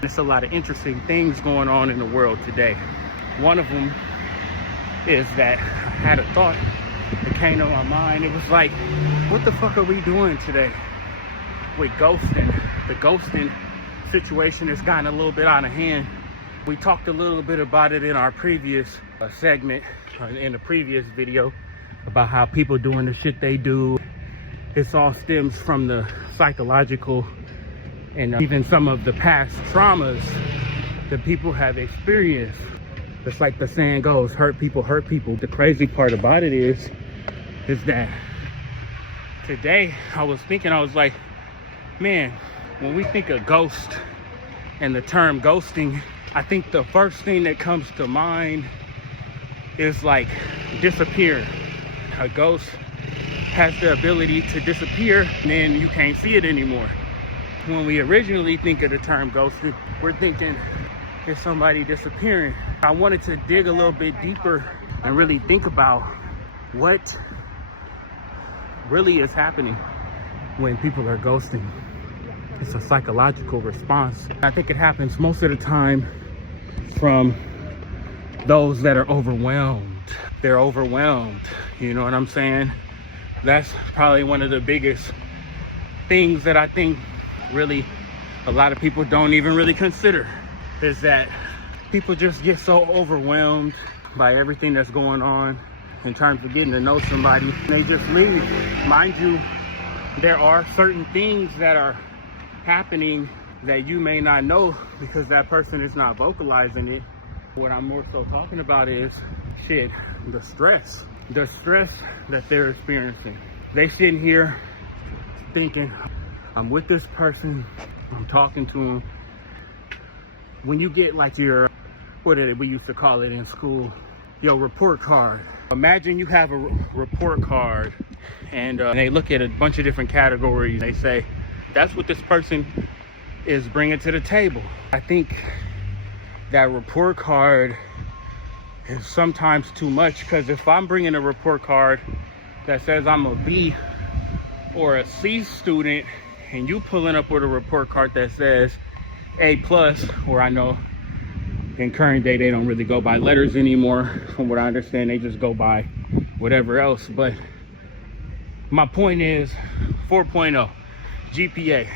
There's a lot of interesting things going on in the world today. One of them is that I had a thought that came to my mind. It was like, what the fuck are we doing today with ghosting? The ghosting situation has gotten a little bit out of hand. We talked a little bit about it in our previous segment, in the previous video, about how people doing the shit they do. This all stems from the psychological and even some of the past traumas that people have experienced. It's like the saying goes, hurt people hurt people. The crazy part about it is that today I was like, man, when we think of ghost and the term ghosting, I think the first thing that comes to mind is like disappear. A ghost has the ability to disappear and then you can't see it anymore. When we originally think of the term ghosting, we're thinking it's somebody disappearing. I wanted to dig a little bit deeper and really think about what really is happening when people are ghosting. It's a psychological response. I think it happens most of the time from those that are overwhelmed. They're overwhelmed, you know what I'm saying? That's probably one of the biggest things that I think really a lot of people don't even really consider, is that people just get so overwhelmed by everything that's going on in terms of getting to know somebody. They just leave. Mind you, there are certain things that are happening that you may not know because that person is not vocalizing it. What I'm more so talking about is the stress that they're experiencing. They sitting here thinking, I'm with this person, I'm talking to them. When you get like your, we used to call it in school, your report card. Imagine you have a report card and they look at a bunch of different categories. They say, that's what this person is bringing to the table. I think that report card is sometimes too much, because if I'm bringing a report card that says I'm a B or a C student and you pulling up with a report card that says A+, or I know in current day they don't really go by letters anymore, from what I understand they just go by whatever else. But my point is 4.0 GPA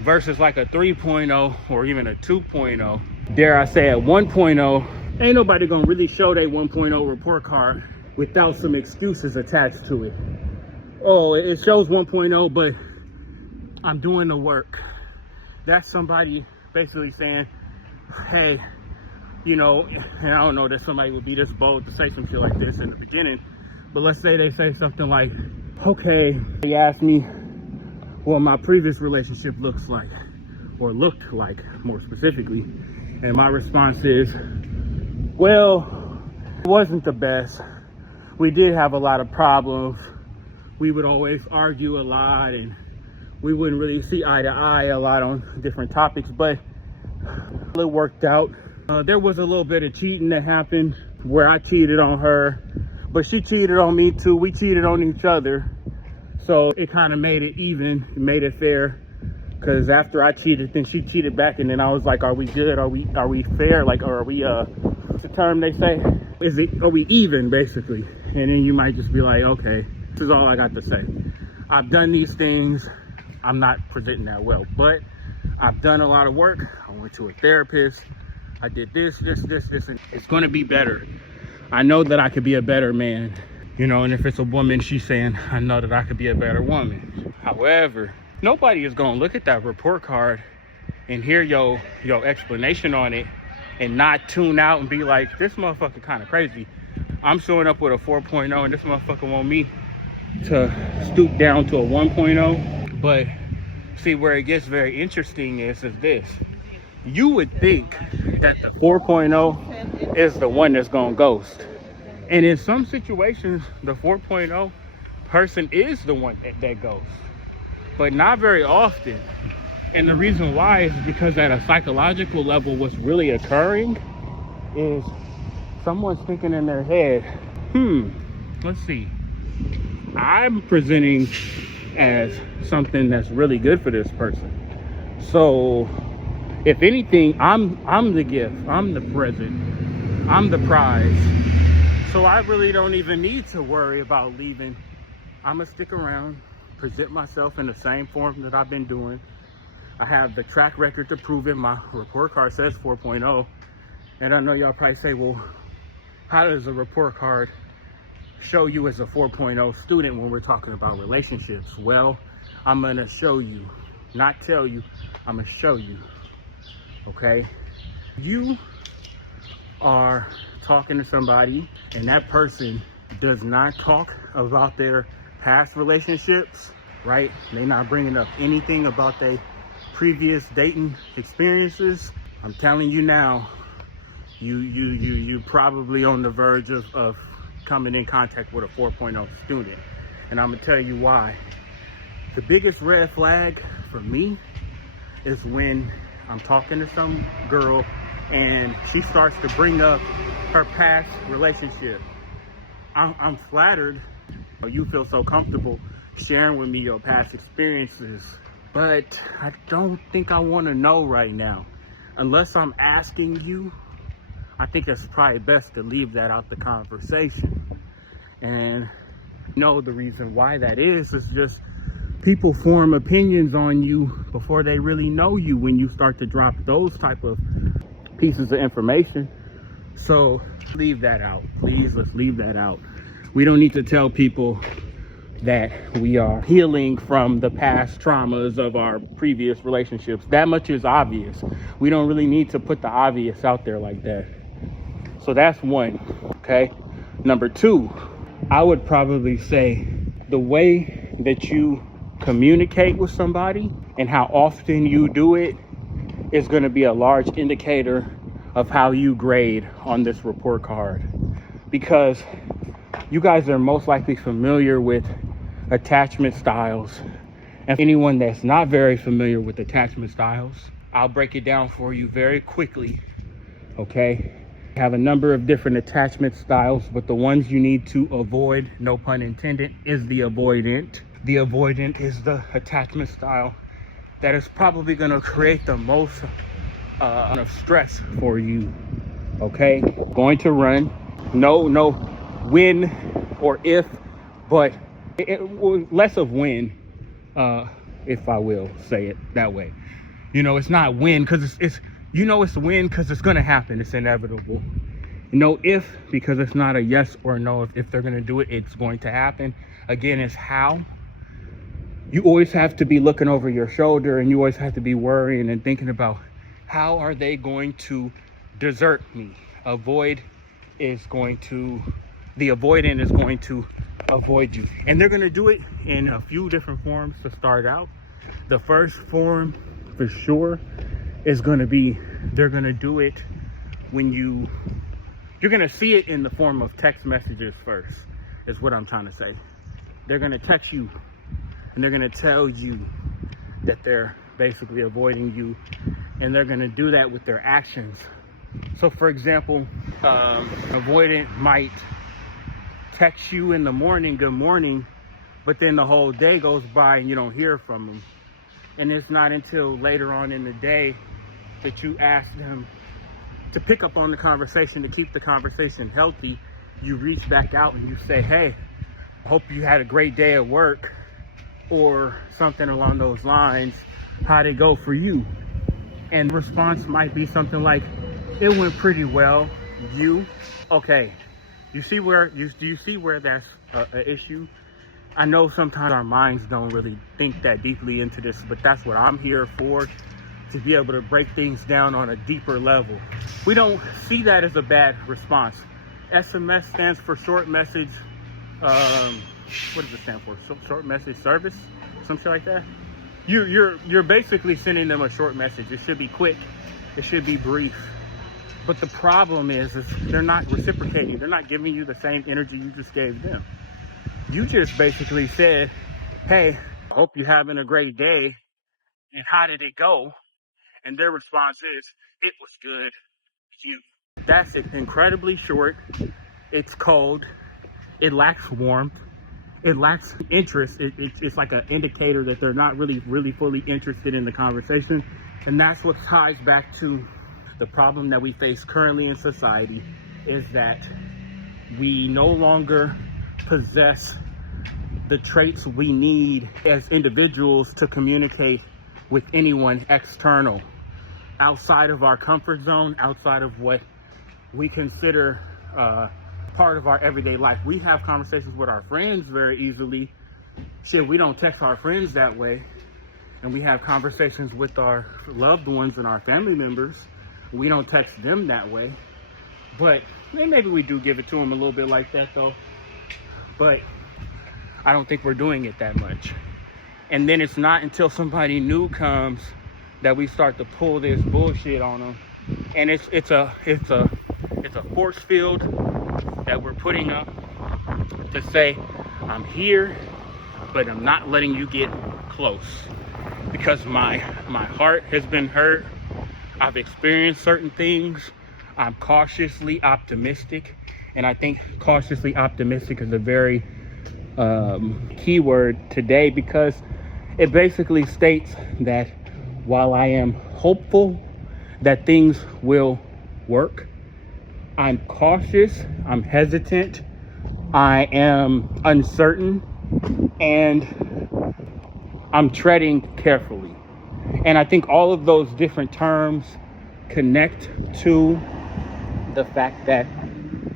versus like a 3.0 or even a 2.0. Dare I say a 1.0, ain't nobody gonna really show their 1.0 report card without some excuses attached to it. Oh, it shows 1.0, but I'm doing the work. That's somebody basically saying, hey, you know, and I don't know that somebody would be this bold to say some shit like this in the beginning, but let's say they say something like, okay, they asked me what my previous relationship looks like, or looked like more specifically. And my response is, well, it wasn't the best. We did have a lot of problems. We would always argue a lot and we wouldn't really see eye to eye a lot on different topics, but it worked out. There was a little bit of cheating that happened where I cheated on her, but she cheated on me too. We cheated on each other. So it kind of made it even, made it fair. Because after I cheated, then she cheated back, and then I was like, are we good? Are we fair? Like, or are we, what's the term they say? Are we even, basically? And then you might just be like, okay, this is all I got to say. I've done these things. I'm not presenting that well, but I've done a lot of work. I went to a therapist. I did this, and it's going to be better. I know that I could be a better man, you know, and if it's a woman, she's saying, I know that I could be a better woman. However, nobody is going to look at that report card and hear your explanation on it and not tune out and be like, this motherfucker kind of crazy. I'm showing up with a 4.0 and this motherfucker want me to stoop down to a 1.0. But see, where it gets very interesting is this. You would think that the 4.0 is the one that's going to ghost. And in some situations, the 4.0 person is the one that ghosts. But not very often. And the reason why is because at a psychological level, what's really occurring is someone's thinking in their head, let's see, I'm presenting as something that's really good for this person. So If anything, I'm the gift, I'm the present, I'm the prize. So I really don't even need to worry about leaving. I'm gonna stick around, present myself in the same form that I've been doing. I have the track record to prove it. My report card says 4.0. And I know y'all probably say, well, how does a report card show you as a 4.0 student when we're talking about relationships? Well, I'm gonna show you, not tell you, I'm gonna show you, okay? You are talking to somebody and that person does not talk about their past relationships, right? They're not bringing up anything about their previous dating experiences. I'm telling you now, you probably on the verge of coming in contact with a 4.0 student. And I'm gonna tell you why. The biggest red flag for me is when I'm talking to some girl and she starts to bring up her past relationship. I'm flattered you feel so comfortable sharing with me your past experiences, but I don't think I want to know right now. Unless I'm asking you, I think it's probably best to leave that out the conversation. And the reason why that is just people form opinions on you before they really know you when you start to drop those type of pieces of information. So leave that out, please. Let's leave that out. We don't need to tell people that we are healing from the past traumas of our previous relationships. That much is obvious. We don't really need to put the obvious out there like that. So that's one, okay? Number two, I would probably say the way that you communicate with somebody and how often you do it is going to be a large indicator of how you grade on this report card, because you guys are most likely familiar with attachment styles. And anyone that's not very familiar with attachment styles, I'll break it down for you very quickly, okay? I have a number of different attachment styles, but the ones you need to avoid, no pun intended, is the avoidant. The avoidant is the attachment style that is probably going to create the most of stress for you, okay? Going to run, no when or if, but less of when, if I will say it that way. It's not when because it's it's when because it's going to happen. It's inevitable. If, because it's not a yes or no. If they're going to do it, it's going to happen. Again, it's how. You always have to be looking over your shoulder, and you always have to be worrying and thinking about how are they going to desert me. The avoidant is going to avoid you, and they're going to do it in a few different forms to start out. The first form for sure is going to be, they're going to do it when you're going to see it in the form of text messages first, is what I'm trying to say. They're going to text you and they're going to tell you that they're basically avoiding you, and they're going to do that with their actions. So for example, avoidant might text you in the morning, good morning, but then the whole day goes by and you don't hear from them. And it's not until later on in the day that you ask them to pick up on the conversation, to keep the conversation healthy. You reach back out and you say, hey, I hope you had a great day at work, or something along those lines. How'd it go for you? And the response might be something like, it went pretty well. You? Okay. Do you see where that's an issue? I know sometimes our minds don't really think that deeply into this, but that's what I'm here for, to be able to break things down on a deeper level. We don't see that as a bad response. SMS stands for short message, what does it stand for? Short message service? Something like that? You're basically sending them a short message. It should be quick. It should be brief. But the problem is they're not reciprocating. They're not giving you the same energy you just gave them. You just basically said, hey, I hope you're having a great day. And how did it go? And their response is, it was good. You. That's incredibly short. It's cold. It lacks warmth. It lacks interest. It's like an indicator that they're not really fully interested in the conversation. And that's what ties back to the problem that we face currently in society, is that we no longer possess the traits we need as individuals to communicate with anyone external, outside of our comfort zone, outside of what we consider part of our everyday life. We have conversations with our friends very easily. Shit, we don't text our friends that way. And we have conversations with our loved ones and our family members. We don't text them that way. But maybe we do give it to them a little bit like that though. But I don't think we're doing it that much. And then it's not until somebody new comes that we start to pull this bullshit on them. And it's a force field that we're putting up to say, I'm here, but I'm not letting you get close. Because my heart has been hurt. I've experienced certain things. I'm cautiously optimistic. And I think cautiously optimistic is a very key word today, because it basically states that while I am hopeful that things will work, I'm cautious, I'm hesitant, I am uncertain, and I'm treading carefully. And I think all of those different terms connect to the fact that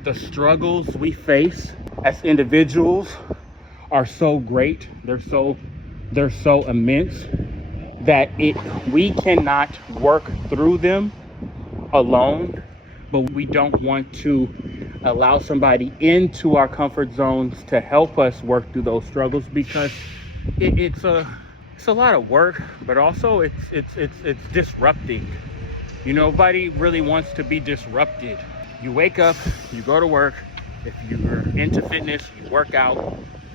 the struggles we face as individuals are so great, they're so immense, that we cannot work through them alone. But we don't want to allow somebody into our comfort zones to help us work through those struggles, because it's a lot of work, but also it's disrupting. Nobody really wants to be disrupted. You wake up, you go to work. If you're into fitness, you work out,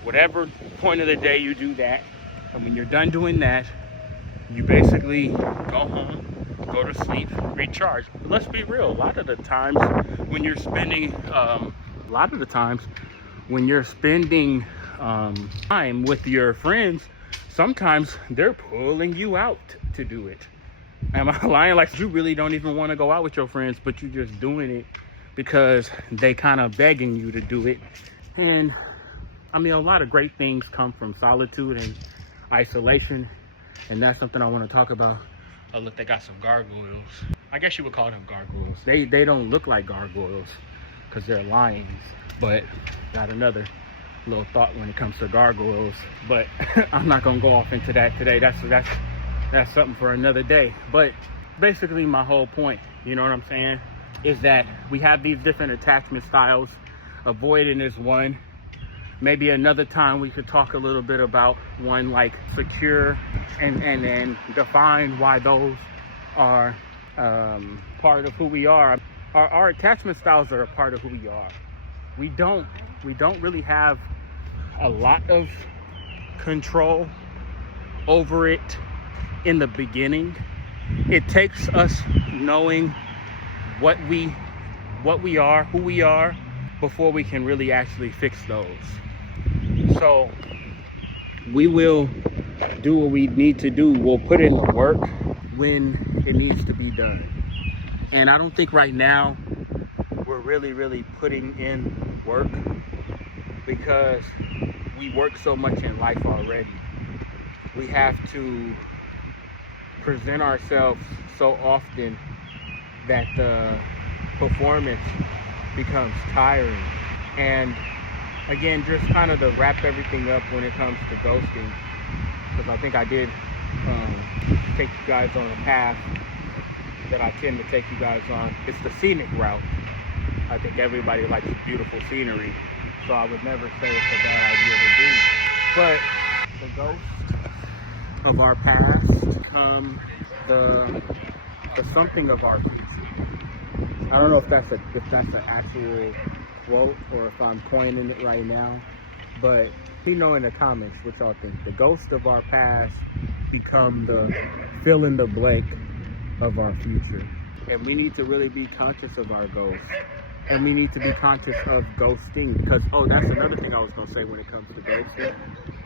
whatever point of the day you do that. And when you're done doing that, you basically go home, go to sleep, recharge. But let's be real, a lot of the times when you're spending time with your friends, sometimes they're pulling you out to do it. Am I lying? Like, you really don't even want to go out with your friends, but you're just doing it because they kind of begging you to do it. And I mean, a lot of great things come from solitude and isolation, and that's something I want to talk about. Oh, look, they got some gargoyles. I guess you would call them gargoyles. They don't look like gargoyles because they're lions, but got another little thought when it comes to gargoyles, but I'm not gonna go off into that today. That's something for another day. But basically my whole point, you know what I'm saying, is that we have these different attachment styles. Avoidant is one. Maybe another time we could talk a little bit about one like secure, and define why those are part of who we are. Our attachment styles are a part of who we are. We don't really have a lot of control over it in the beginning. It takes us knowing what we are, who we are, before we can really actually fix those. So we will do what we need to do. We'll put in the work when it needs to be done. And I don't think right now we're really putting in work, because we work so much in life already. We have to present ourselves so often that the performance becomes tiring. And again, just kind of to wrap everything up when it comes to ghosting, because I think I did take you guys on a path that I tend to take you guys on. It's the scenic route. I think everybody likes beautiful scenery, so I would never say it's a bad idea to do. But the ghosts of our past become the something of our future. I don't know if that's an actual quote or if I'm coining it right now, but let me know in the comments what y'all think. The ghosts of our past become the fill in the blank of our future. And we need to really be conscious of our ghosts. And we need to be conscious of ghosting, because, that's another thing I was going to say when it comes to ghosting,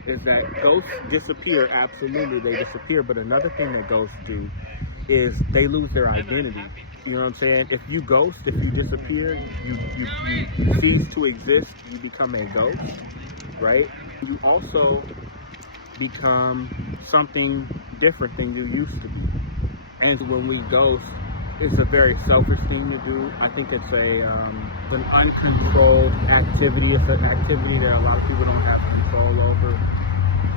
is that ghosts disappear. Absolutely, they disappear. But another thing that ghosts do is they lose their identity. You know what I'm saying? If you ghost, if you disappear, you cease to exist, you become a ghost, right? You also become something different than you used to be. And when we ghost, it's a very selfish thing to do. I think it's an uncontrolled activity. It's an activity that a lot of people don't have control over.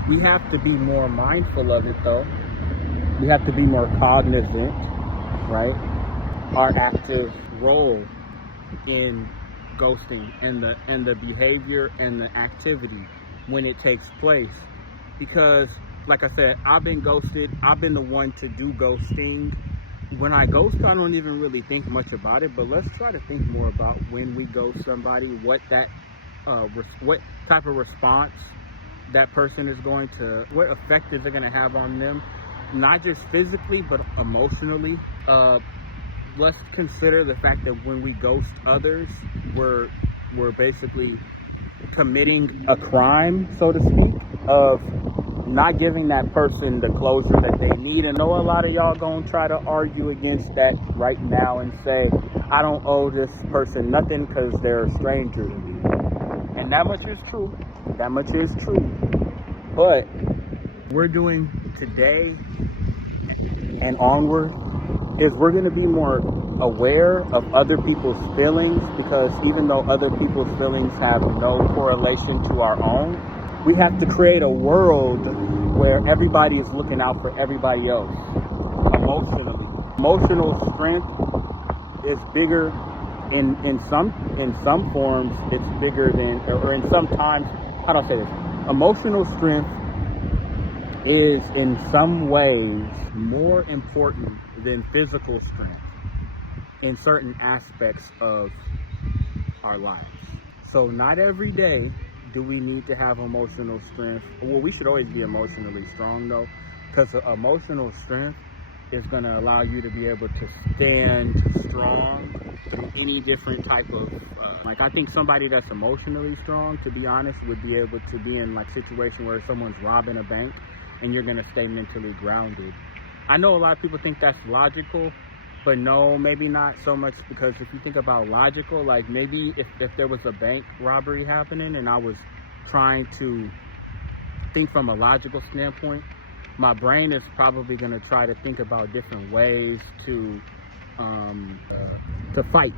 We have to be more mindful of it, though. We have to be more cognizant, right? Our active role in ghosting and the behavior and the activity when it takes place. Because, like I said, I've been ghosted. I've been the one to do ghosting. When I ghost, I don't even really think much about it, but let's try to think more about when we ghost somebody, what type of response that person is going to, what effect is it going to have on them, not just physically, but emotionally. Let's consider the fact that when we ghost others, we're basically committing a crime, so to speak, of not giving that person the closure that they need. And I know a lot of y'all gonna try to argue against that right now and say, I don't owe this person nothing because they're a stranger to me. And that much is true. That much is true. But we're doing today and onward is we're going to be more aware of other people's feelings, because even though other people's feelings have no correlation to our own, we have to create a world where everybody is looking out for everybody else emotionally. Emotional strength is bigger in some forms. It's bigger than, or in some times, how do I say this? Emotional strength is in some ways more important than physical strength in certain aspects of our lives. So not every day do we need to have emotional strength. Well, we should always be emotionally strong though, because emotional strength is going to allow you to be able to stand strong through any different type of like, I think somebody that's emotionally strong, to be honest, would be able to be in like a situation where someone's robbing a bank and you're going to stay mentally grounded. I know a lot of people think that's logical, but no, maybe not so much, because if you think about logical, like maybe if there was a bank robbery happening and I was trying to think from a logical standpoint, my brain is probably going to try to think about different ways to fight.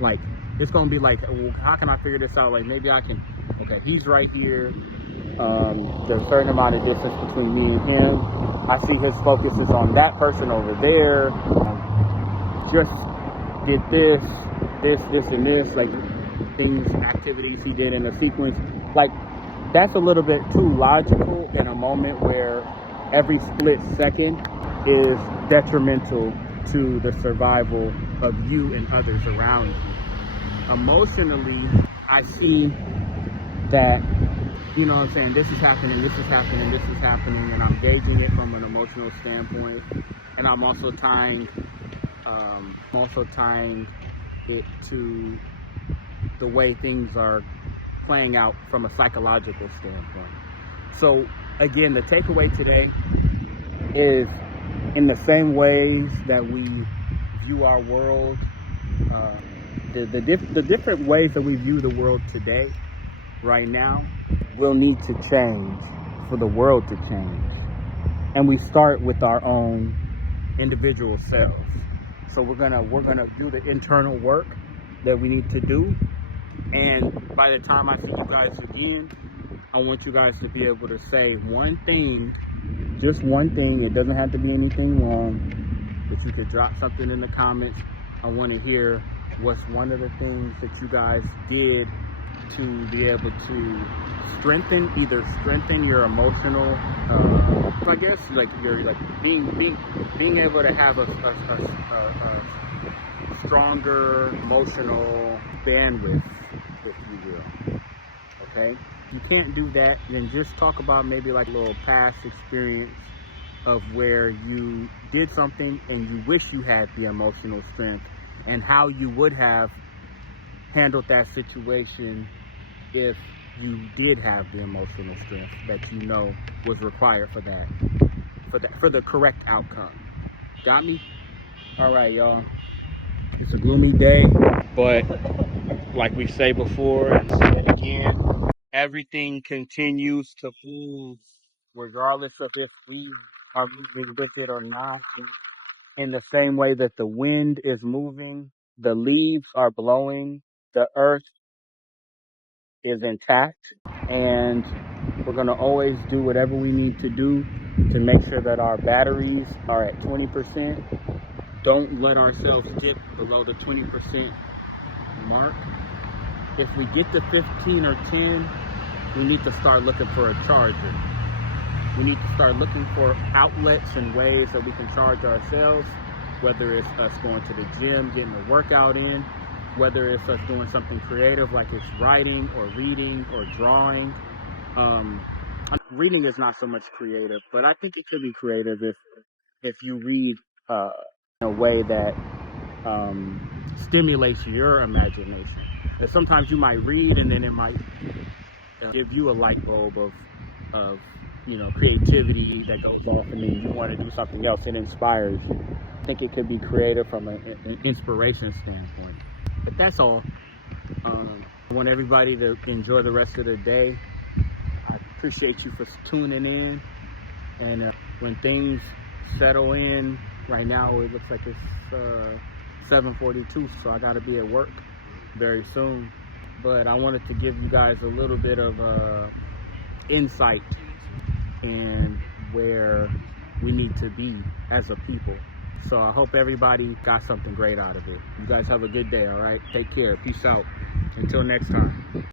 Like, it's going to be like, well, how can I figure this out? Like, maybe I can, okay, he's right here. There's a certain amount of distance between me and him. I see his focus is on that person over there. Just did this, and this, like things, activities he did in a sequence. Like, that's a little bit too logical in a moment where every split second is detrimental to the survival of you and others around you. Emotionally, I see that, you know what I'm saying, this is happening, this is happening, this is happening, and I'm gauging it from an emotional standpoint, and I'm also tying it to the way things are playing out from a psychological standpoint. So again, the takeaway today is, in the same ways that we view our world, the different ways that we view the world today, right now, will need to change for the world to change. And we start with our own individual selves. So we're gonna do the internal work that we need to do. And by the time I see you guys again, I want you guys to be able to say one thing, just one thing. It doesn't have to be anything long, but you could drop something in the comments. I want to hear what's one of the things that you guys did to be able to strengthen your emotional, I guess, like you're like being able to have a stronger emotional bandwidth, if you will. Okay, you can't do that, then just talk about maybe like a little past experience of where you did something and you wish you had the emotional strength, and how you would have handled that situation if you did have the emotional strength that you know was required for the correct outcome. Got me? All right, y'all. It's a gloomy day, but like we say before and say it again, everything continues to move regardless of if we are moving with it or not. In the same way that the wind is moving, the leaves are blowing, the earth is intact, and we're going to always do whatever we need to do to make sure that our batteries are at 20%. Don't let ourselves dip below the 20% mark. If we get to 15 or 10, we need to start looking for a charger. We need to start looking for outlets and ways that we can charge ourselves, whether it's us going to the gym, getting a workout in, whether it's us doing something creative like it's writing or reading or drawing. Reading is not so much creative, but I think it could be creative if you read in a way that stimulates your imagination. And sometimes you might read and then it might give you a light bulb of creativity that goes off, and then you want to do something else. It inspires you. I think it could be creative from an inspiration standpoint. But that's all. I want everybody to enjoy the rest of their day. I appreciate you for tuning in. And when things settle in, right now it looks like it's 7:42, so I got to be at work very soon. But I wanted to give you guys a little bit of insight in where we need to be as a people. So I hope everybody got something great out of it. You guys have a good day, all right? Take care. Peace out. Until next time.